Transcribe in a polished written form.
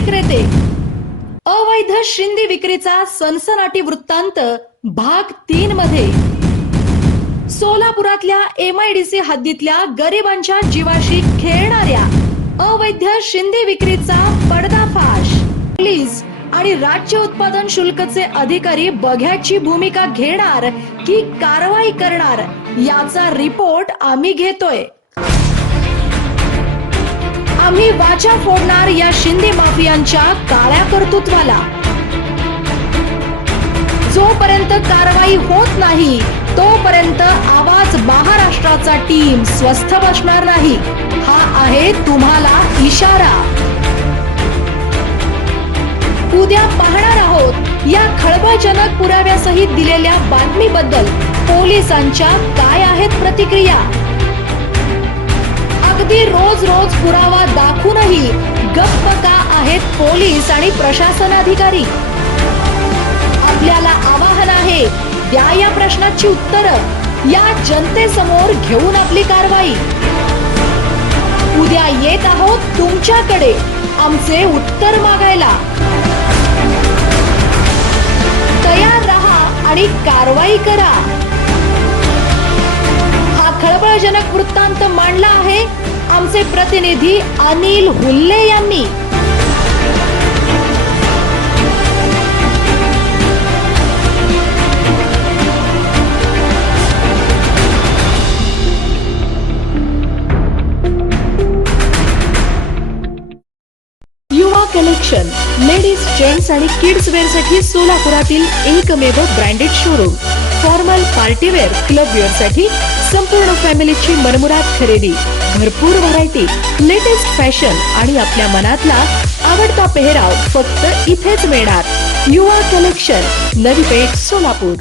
विक्रेते। अवैध शिंदी विक्रीचा सनसनाटी वृत्तांत भाग 3 मध्ये सोलापुरातल्या MIDC हद्दीतल्या गरिबांच्या जीवाशी खेळणाऱ्या अवैध शिंदी विक्रीचा पर्दाफाश। पोलीस आणि राज्य उत्पादन शुल्कचे अधिकारी बघ्याची भूमिका घेणार की कारवाई करणार याचा रिपोर्ट आम्ही घेतोय। आम्ही वाचा फोडणार या शिंदे माफियांच्या काळ्या कर्तृत्वाला। जोपर्यंत कारवाई होत नाही तोपर्यंत आवाज महाराष्ट्राचा टीम स्वस्थ बसणार नाही, हा आहे तुम्हाला इशारा। उद्या पाहणार आहोत या खळबळजनक पुराव्यासहित दिलेल्या बातमीबद्दल पोलिसांच्या काय आहेत प्रतिक्रिया। अगदी रोज रोज पुरावा दाखवूनही गप्प का आहेत पोलीस आणि प्रशासन अधिकारी। आपल्याला आवाहन आहे, द्या या प्रश्नाची उत्तरं, या जनतेसमोर घेऊन आपली कारवाई। उद्या येत आहोत तुमच्याकडे आमचे उत्तर मागायला। तयार रहा आणि कारवाई करा। हा खळबळजनक वृत्तांत मांडला आहे आमचे प्रतिनिधी अनिल हुल्ले यांनी। युवा कलेक्शन लेडीज, जेंट्स आणि किड्स वेअर साठी सोलापुरातील एकमेव branded showroom. Formal, party wear, club wear साठी संपूर्ण फॅमिलीची मनमुराद खरेदी। भरपूर व्हरायटी, लेटेस्ट फॅशन आणि आपल्या मनातला आवडता पेहराव फक्त इथेच मिळणार। युवा कलेक्शन, नवी पेठ, सोलापूर।